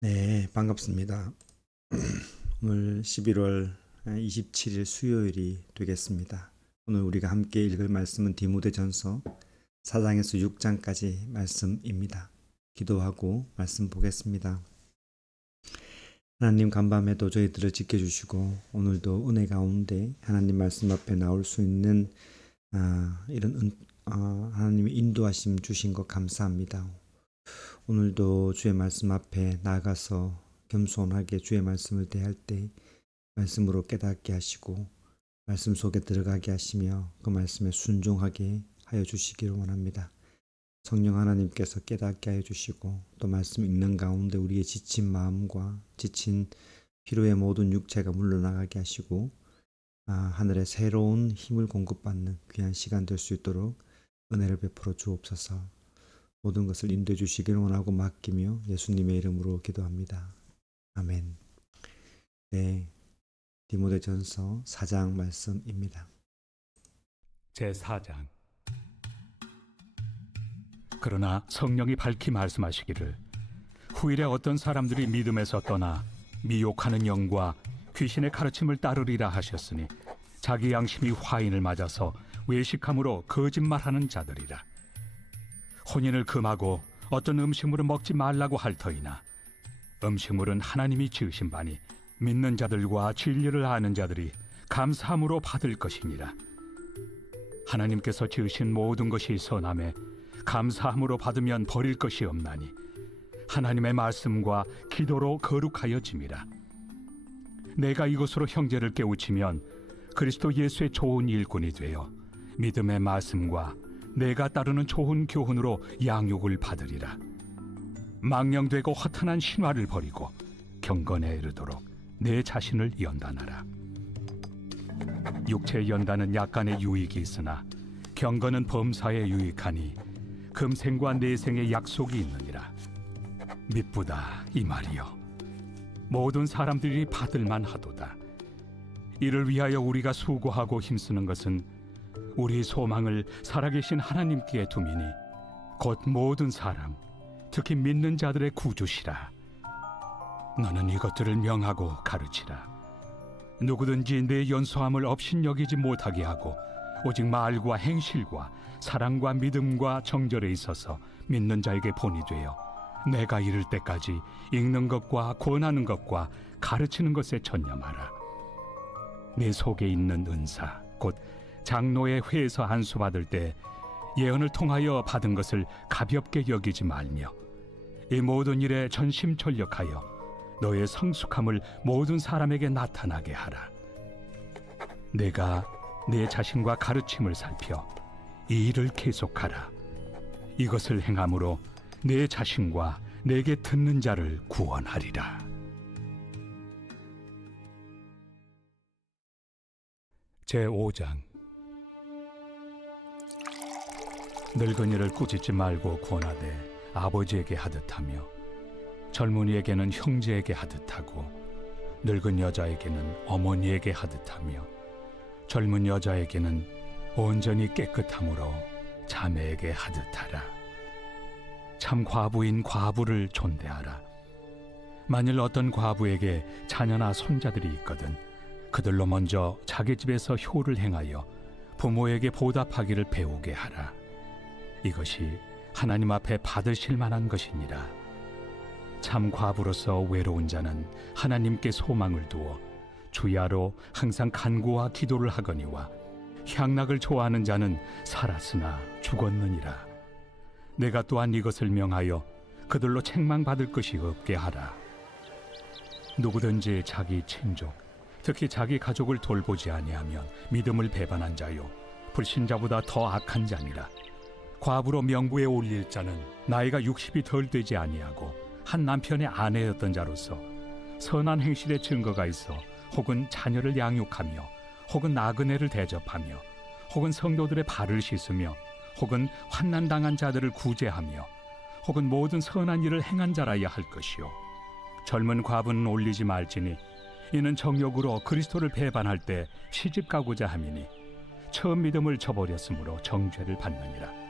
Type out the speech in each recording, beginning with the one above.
네, 반갑습니다. 오늘 11월 27일 수요일이 되겠습니다. 오늘 우리가 함께 읽을 말씀은 디모데전서 4장에서 6장까지 말씀입니다. 기도하고 말씀 보겠습니다. 하나님, 간밤에도 저희들을 지켜주시고 오늘도 은혜 가운데 하나님 말씀 앞에 나올 수 있는 하나님의 인도하심 주신 것 감사합니다. 오늘도 주의 말씀 앞에 나가서 겸손하게 주의 말씀을 대할 때 말씀으로 깨닫게 하시고 말씀 속에 들어가게 하시며 그 말씀에 순종하게 하여 주시기를 원합니다. 성령 하나님께서 깨닫게 하여 주시고 또 말씀 읽는 가운데 우리의 지친 마음과 지친 피로의 모든 육체가 물러나가게 하시고 하늘의 새로운 힘을 공급받는 귀한 시간 될 수 있도록 은혜를 베풀어 주옵소서. 모든 것을 인도해 주시기를 원하고 맡기며 예수님의 이름으로 기도합니다. 아멘. 네, 디모데전서 4장 말씀입니다. 제4장. 그러나 성령이 밝히 말씀하시기를 후일에 어떤 사람들이 믿음에서 떠나 미혹하는 영과 귀신의 가르침을 따르리라 하셨으니 자기 양심이 화인을 맞아서 외식함으로 거짓말하는 자들이라. 혼인을 금하고 어떤 음식물은 먹지 말라고 할 터이나 음식물은 하나님이 지으신 바니 믿는 자들과 진리를 아는 자들이 감사함으로 받을 것이니라. 하나님께서 지으신 모든 것이 선함에 감사함으로 받으면 버릴 것이 없나니 하나님의 말씀과 기도로 거룩하여짐이라. 내가 이것으로 형제를 깨우치면 그리스도 예수의 좋은 일꾼이 되어 믿음의 말씀과 내가 따르는 좋은 교훈으로 양육을 받으리라. 망령되고 허탄한 신화를 버리고 경건에 이르도록 내 자신을 연단하라. 육체의 연단은 약간의 유익이 있으나 경건은 범사에 유익하니 금생과 내생의 약속이 있느니라. 미쁘다 이 말이요, 모든 사람들이 받을만 하도다. 이를 위하여 우리가 수고하고 힘쓰는 것은 우리 소망을 살아계신 하나님께 두미니 곧 모든 사람, 특히 믿는 자들의 구주시라. 너는 이것들을 명하고 가르치라. 누구든지 내 연소함을 업신여기지 못하게 하고 오직 말과 행실과 사랑과 믿음과 정절에 있어서 믿는 자에게 본이 되어 내가 이를 때까지 읽는 것과 권하는 것과 가르치는 것에 전념하라. 내 속에 있는 은사 곧 장로의 회에서 안수 받을 때 예언을 통하여 받은 것을 가볍게 여기지 말며 이 모든 일에 전심전력하여 너의 성숙함을 모든 사람에게 나타나게 하라. 내가 내 자신과 가르침을 살펴 이 일을 계속하라. 이것을 행함으로 내 자신과 내게 듣는 자를 구원하리라. 제5장. 늙은이를 꾸짖지 말고 권하되 아버지에게 하듯하며 젊은이에게는 형제에게 하듯하고 늙은 여자에게는 어머니에게 하듯하며 젊은 여자에게는 온전히 깨끗함으로 자매에게 하듯하라. 참 과부인 과부를 존대하라. 만일 어떤 과부에게 자녀나 손자들이 있거든 그들로 먼저 자기 집에서 효를 행하여 부모에게 보답하기를 배우게 하라. 이것이 하나님 앞에 받으실 만한 것이니라. 참 과부로서 외로운 자는 하나님께 소망을 두어 주야로 항상 간구와 기도를 하거니와 향락을 좋아하는 자는 살았으나 죽었느니라. 내가 또한 이것을 명하여 그들로 책망받을 것이 없게 하라. 누구든지 자기 친족, 특히 자기 가족을 돌보지 아니하면 믿음을 배반한 자요 불신자보다 더 악한 자니라. 과부로 명부에 올릴 자는 나이가 60이 덜 되지 아니하고 한 남편의 아내였던 자로서 선한 행실의 증거가 있어 혹은 자녀를 양육하며 혹은 나그네를 대접하며 혹은 성도들의 발을 씻으며 혹은 환난당한 자들을 구제하며 혹은 모든 선한 일을 행한 자라야 할 것이요 젊은 과부는 올리지 말지니 이는 정욕으로 그리스도를 배반할 때 시집 가고자 함이니 처음 믿음을 저버렸으므로 정죄를 받느니라.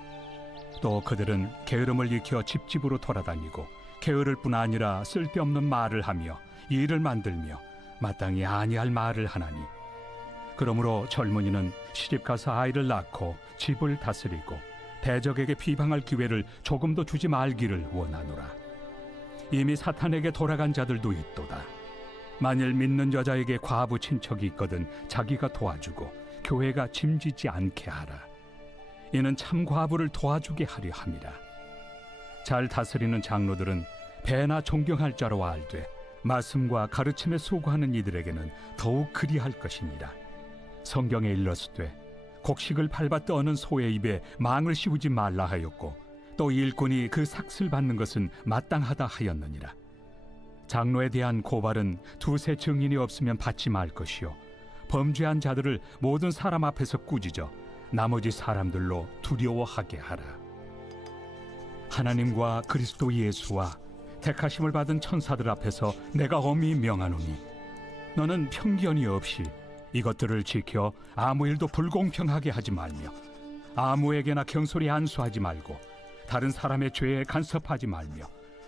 또 그들은 게으름을 익혀 집집으로 돌아다니고 게으를 뿐 아니라 쓸데없는 말을 하며 일을 만들며 마땅히 아니할 말을 하나니 그러므로 젊은이는 시집가서 아이를 낳고 집을 다스리고 대적에게 비방할 기회를 조금도 주지 말기를 원하노라. 이미 사탄에게 돌아간 자들도 있도다. 만일 믿는 여자에게 과부 친척이 있거든 자기가 도와주고 교회가 짐지지 않게 하라. 이는 참 과부를 도와주게 하려 함이라. 잘 다스리는 장로들은 배나 존경할 자로 알되 말씀과 가르침에 수고하는 이들에게는 더욱 그리할 것이니라. 성경에 일렀으되 곡식을 밟아 떠는 소의 입에 망을 씌우지 말라 하였고 또 일꾼이 그 삭슬 받는 것은 마땅하다 하였느니라. 장로에 대한 고발은 두세 증인이 없으면 받지 말 것이요 범죄한 자들을 모든 사람 앞에서 꾸짖어 나머지 사람들로 두려워하게 하라. 하나님과 그리스도 예수와 택하심을 받은 천사들 앞에서 내가 엄히 명하노니 너는 편견이 없이 이것들을 지켜 아무 일도 불공평하게 하지 말며 아무에게나 경솔히 안수하지 말고 다른 사람의 죄에 간섭하지 말며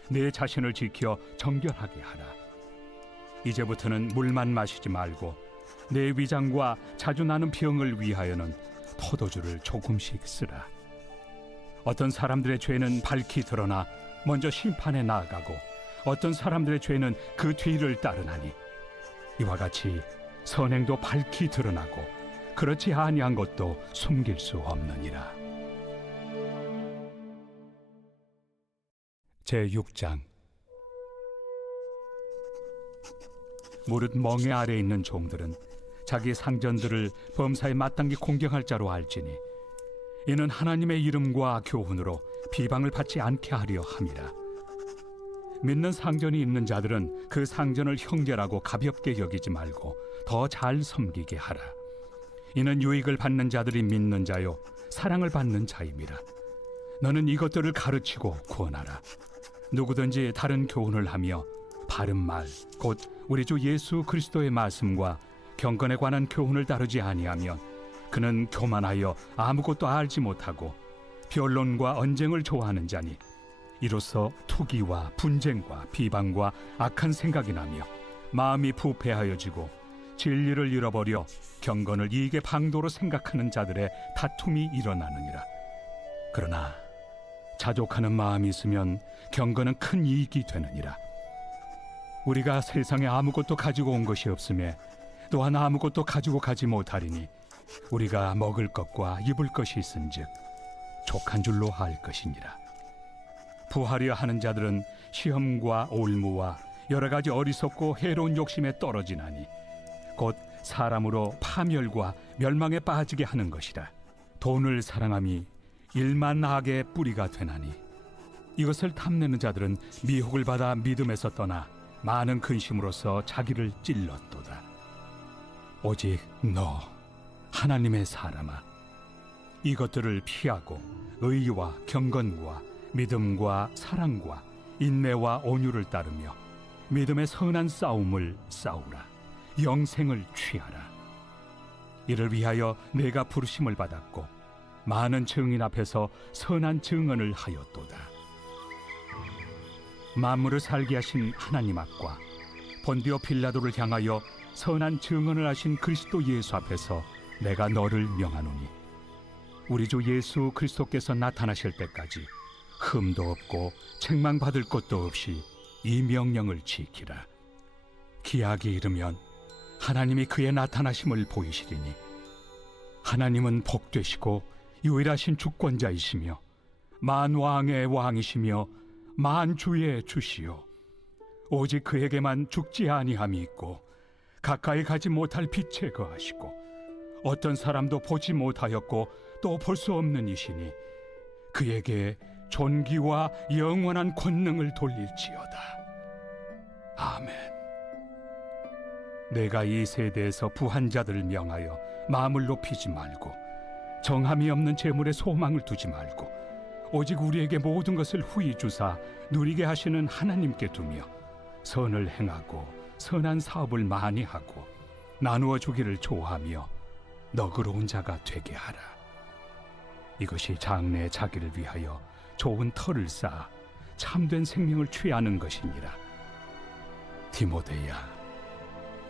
내 자신을 지켜 정결하게 하라. 이제부터는 물만 마시지 말고 내 위장과 자주 나는 병을 위하여는 포도주를 조금씩 쓰라. 어떤 사람들의 죄는 밝히 드러나 먼저 심판에 나아가고 어떤 사람들의 죄는 그 뒤를 따르나니 이와 같이 선행도 밝히 드러나고 그렇지 아니한 것도 숨길 수 없느니라. 제6장. 무릇 멍에 아래 있는 종들은 자기 상전들을 범사에 마땅히 공경할 자로 알지니 이는 하나님의 이름과 교훈으로 비방을 받지 않게 하려 함이라. 믿는 상전이 있는 자들은 그 상전을 형제라고 가볍게 여기지 말고 더 잘 섬기게 하라. 이는 유익을 받는 자들이 믿는 자요 사랑을 받는 자임이라. 너는 이것들을 가르치고 구원하라. 누구든지 다른 교훈을 하며 바른 말 곧 우리 주 예수 그리스도의 말씀과 경건에 관한 교훈을 따르지 아니하면 그는 교만하여 아무것도 알지 못하고 변론과 언쟁을 좋아하는 자니 이로써 투기와 분쟁과 비방과 악한 생각이 나며 마음이 부패하여지고 진리를 잃어버려 경건을 이익의 방도로 생각하는 자들의 다툼이 일어나느니라. 그러나 자족하는 마음이 있으면 경건은 큰 이익이 되느니라. 우리가 세상에 아무것도 가지고 온 것이 없음에 또한 아무것도 가지고 가지 못하리니 우리가 먹을 것과 입을 것이 있은즉 족한 줄로 알 것이니라. 부하려 하는 자들은 시험과 올무와 여러 가지 어리석고 해로운 욕심에 떨어지나니 곧 사람으로 파멸과 멸망에 빠지게 하는 것이라. 돈을 사랑함이 일만 악의 뿌리가 되나니 이것을 탐내는 자들은 미혹을 받아 믿음에서 떠나 많은 근심으로써 자기를 찔렀도다. 오직 너 하나님의 사람아, 이것들을 피하고 의와 경건과 믿음과 사랑과 인내와 온유를 따르며 믿음의 선한 싸움을 싸우라. 영생을 취하라. 이를 위하여 내가 부르심을 받았고 많은 증인 앞에서 선한 증언을 하였도다. 만물을 살게 하신 하나님 앞과 본디오 빌라도를 향하여 선한 증언을 하신 그리스도 예수 앞에서 내가 너를 명하노니 우리 주 예수 그리스도께서 나타나실 때까지 흠도 없고 책망받을 것도 없이 이 명령을 지키라. 기약이 이르면 하나님이 그의 나타나심을 보이시리니 하나님은 복되시고 유일하신 주권자이시며 만왕의 왕이시며 만주의 주시요 오직 그에게만 죽지 아니함이 있고 가까이 가지 못할 빛에 거하시고 어떤 사람도 보지 못하였고 또 볼 수 없는 이시니 그에게 존귀와 영원한 권능을 돌릴지어다. 아멘. 내가 이 세대에서 부한 자들을 명하여 마음을 높이지 말고 정함이 없는 재물에 소망을 두지 말고 오직 우리에게 모든 것을 후히 주사 누리게 하시는 하나님께 두며 선을 행하고 선한 사업을 많이 하고 나누어 주기를 좋아하며 너그러운 자가 되게 하라. 이것이 장래의 자기를 위하여 좋은 터를 쌓아 참된 생명을 취하는 것이니라. 디모데야,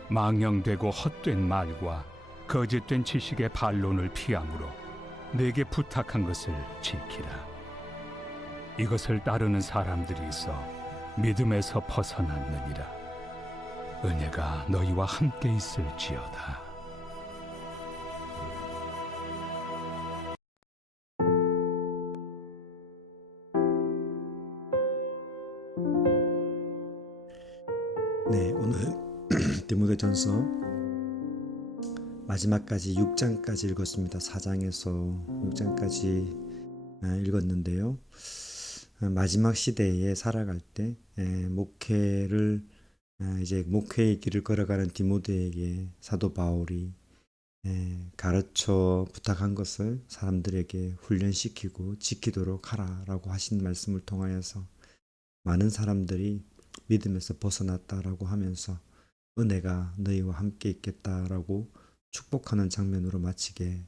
망령되고 헛된 말과 거짓된 지식의 반론을 피함으로 내게 부탁한 것을 지키라. 이것을 따르는 사람들이 있어 믿음에서 벗어났느니라. 은혜가 너희와 함께 있을지어다. 네, 오늘 디모데전서 마지막까지 6장까지 읽었습니다. 4장에서 6장까지 읽었는데요. 마지막 시대에 살아갈 때 목회를 이제 목회의 길을 걸어가는 디모데에게 사도 바울이 가르쳐 부탁한 것을 사람들에게 훈련시키고 지키도록 하라라고 하신 말씀을 통하여서 많은 사람들이 믿음에서 벗어났다라고 하면서 은혜가 너희와 함께 있겠다라고 축복하는 장면으로 마치게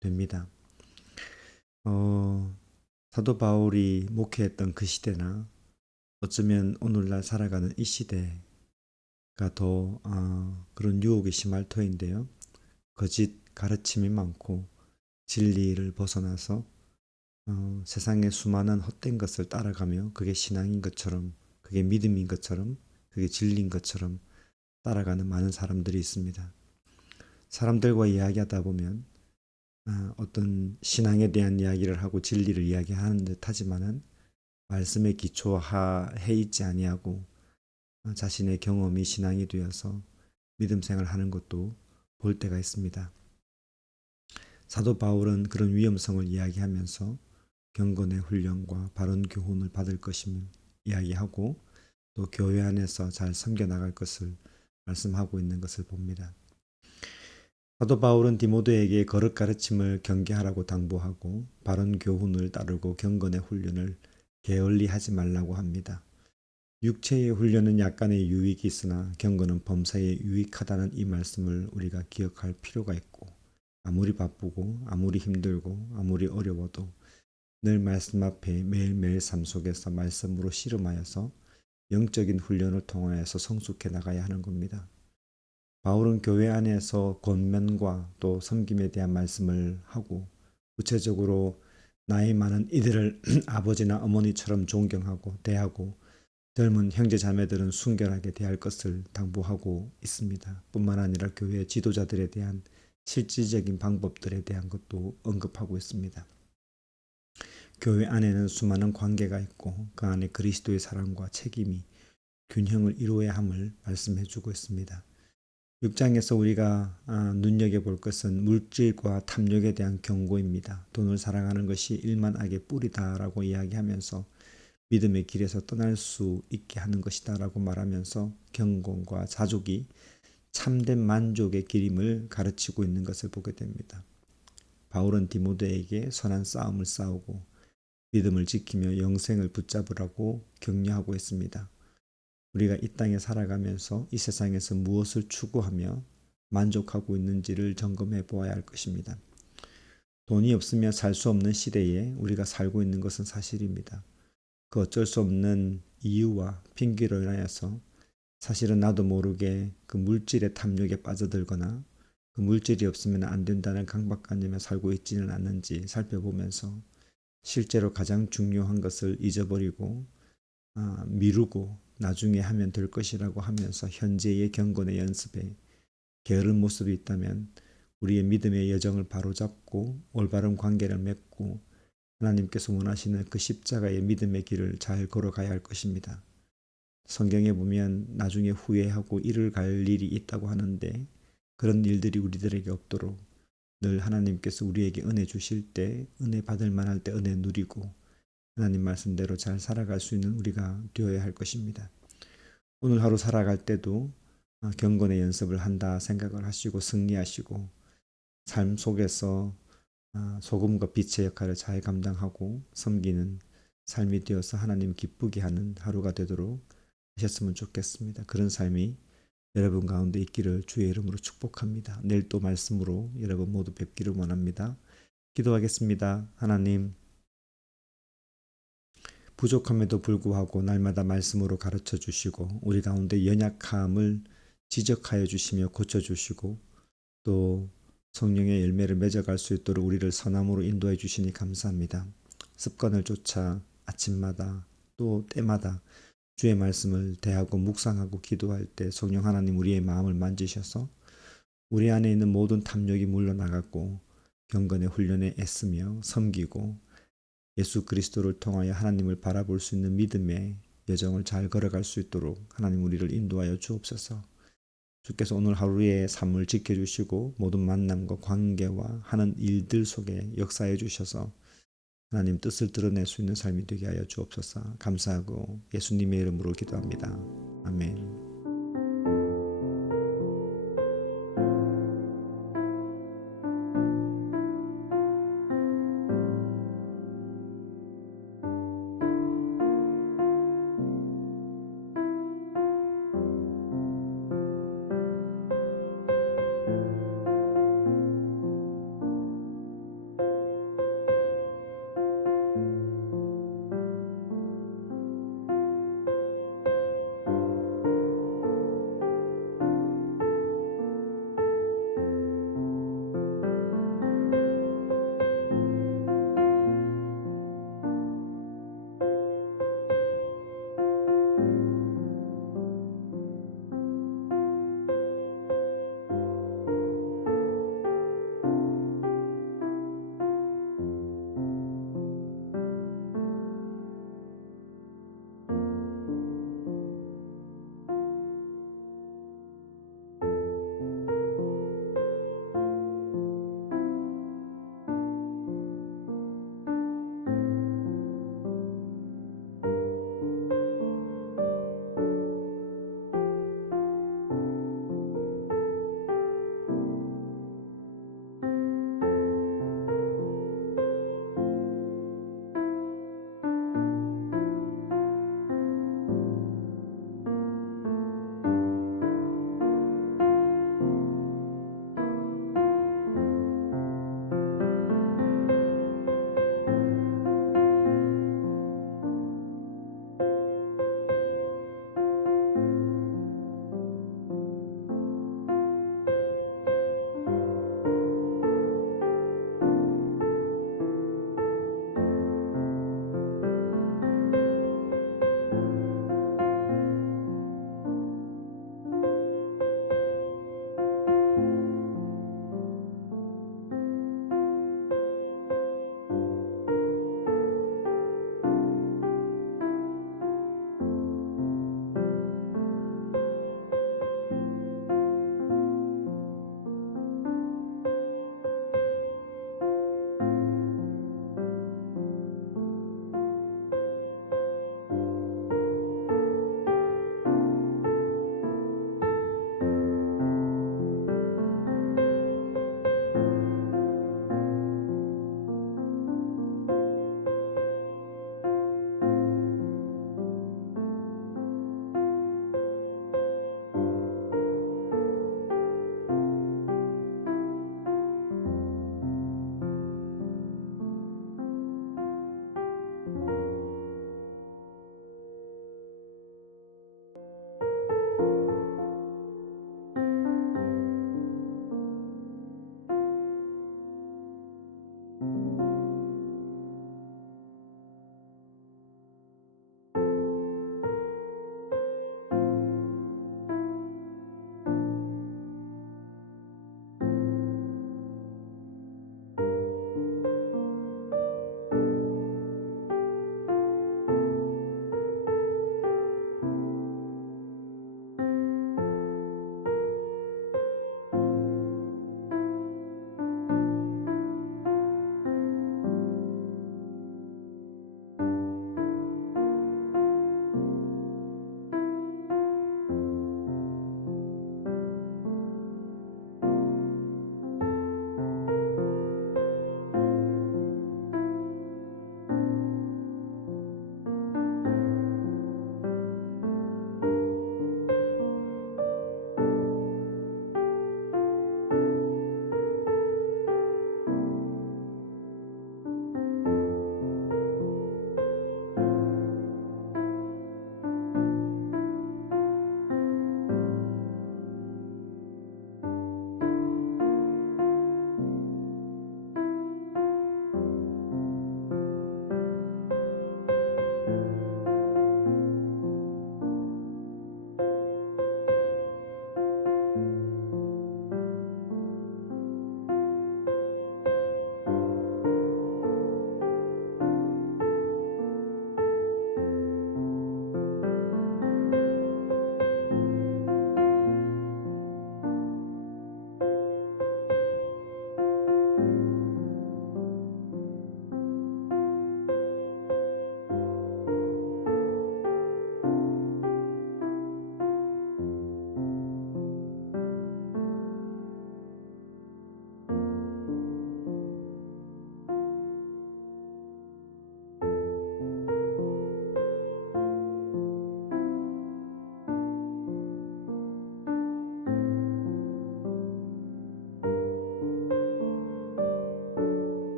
됩니다. 사도 바울이 목회했던 그 시대나 어쩌면 오늘날 살아가는 이 시대가 더 그런 유혹이 심할 터인데요. 거짓 가르침이 많고 진리를 벗어나서 세상의 수많은 헛된 것을 따라가며 그게 신앙인 것처럼, 그게 믿음인 것처럼, 그게 진리인 것처럼 따라가는 많은 사람들이 있습니다. 사람들과 이야기하다 보면 어떤 신앙에 대한 이야기를 하고 진리를 이야기하는 듯 하지만은 말씀에 기초해 있지 아니하고 자신의 경험이 신앙이 되어서 믿음 생활하는 것도 볼 때가 있습니다. 사도 바울은 그런 위험성을 이야기하면서 경건의 훈련과 바른 교훈을 받을 것임을 이야기하고 또 교회 안에서 잘 섬겨나갈 것을 말씀하고 있는 것을 봅니다. 사도 바울은 디모데에게 거룩 가르침을 경계하라고 당부하고 바른 교훈을 따르고 경건의 훈련을 게을리하지 말라고 합니다. 육체의 훈련은 약간의 유익이 있으나 경건은 범사에 유익하다는 이 말씀을 우리가 기억할 필요가 있고 아무리 바쁘고 아무리 힘들고 아무리 어려워도 늘 말씀 앞에 매일매일 삶 속에서 말씀으로 씨름하여서 영적인 훈련을 통하여서 성숙해 나가야 하는 겁니다. 바울은 교회 안에서 권면과 또 섬김에 대한 말씀을 하고 구체적으로 나이 많은 이들을 아버지나 어머니처럼 존경하고 대하고 젊은 형제 자매들은 순결하게 대할 것을 당부하고 있습니다. 뿐만 아니라 교회 지도자들에 대한 실질적인 방법들에 대한 것도 언급하고 있습니다. 교회 안에는 수많은 관계가 있고 그 안에 그리스도의 사랑과 책임이 균형을 이루어야 함을 말씀해 주고 있습니다. 6장에서 우리가 눈여겨볼 것은 물질과 탐욕에 대한 경고입니다. 돈을 사랑하는 것이 일만 악의 뿌리다라고 이야기하면서 믿음의 길에서 떠날 수 있게 하는 것이다라고 말하면서 경건과 자족이 참된 만족의 길임을 가르치고 있는 것을 보게 됩니다. 바울은 디모데에게 선한 싸움을 싸우고 믿음을 지키며 영생을 붙잡으라고 격려하고 있습니다. 우리가 이 땅에 살아가면서 이 세상에서 무엇을 추구하며 만족하고 있는지를 점검해 보아야 할 것입니다. 돈이 없으면 살 수 없는 시대에 우리가 살고 있는 것은 사실입니다. 그 어쩔 수 없는 이유와 핑계로 인하여서 사실은 나도 모르게 그 물질의 탐욕에 빠져들거나 그 물질이 없으면 안 된다는 강박관념에 살고 있지는 않는지 살펴보면서 실제로 가장 중요한 것을 잊어버리고 미루고 나중에 하면 될 것이라고 하면서 현재의 경건의 연습에 게으른 모습이 있다면 우리의 믿음의 여정을 바로잡고 올바른 관계를 맺고 하나님께서 원하시는 그 십자가의 믿음의 길을 잘 걸어가야 할 것입니다. 성경에 보면 나중에 후회하고 이를 갈 일이 있다고 하는데 그런 일들이 우리들에게 없도록 늘 하나님께서 우리에게 은혜 주실 때 은혜 받을 만할 때 은혜 누리고 하나님 말씀대로 잘 살아갈 수 있는 우리가 되어야 할 것입니다. 오늘 하루 살아갈 때도 경건의 연습을 한다 생각을 하시고 승리하시고 삶 속에서 소금과 빛의 역할을 잘 감당하고 섬기는 삶이 되어서 하나님 기쁘게 하는 하루가 되도록 하셨으면 좋겠습니다. 그런 삶이 여러분 가운데 있기를 주의 이름으로 축복합니다. 내일 또 말씀으로 여러분 모두 뵙기를 원합니다. 기도하겠습니다. 하나님, 부족함에도 불구하고 날마다 말씀으로 가르쳐 주시고 우리 가운데 연약함을 지적하여 주시며 고쳐 주시고 또 성령의 열매를 맺어갈 수 있도록 우리를 선함으로 인도해 주시니 감사합니다. 습관을 쫓아 아침마다 또 때마다 주의 말씀을 대하고 묵상하고 기도할 때 성령 하나님 우리의 마음을 만지셔서 우리 안에 있는 모든 탐욕이 물러나갔고 경건의 훈련에 애쓰며 섬기고 예수 그리스도를 통하여 하나님을 바라볼 수 있는 믿음의 여정을 잘 걸어갈 수 있도록 하나님 우리를 인도하여 주옵소서. 주께서 오늘 하루의 삶을 지켜주시고 모든 만남과 관계와 하는 일들 속에 역사해 주셔서 하나님 뜻을 드러낼 수 있는 삶이 되게 하여 주옵소서. 감사하고 예수님의 이름으로 기도합니다. 아멘.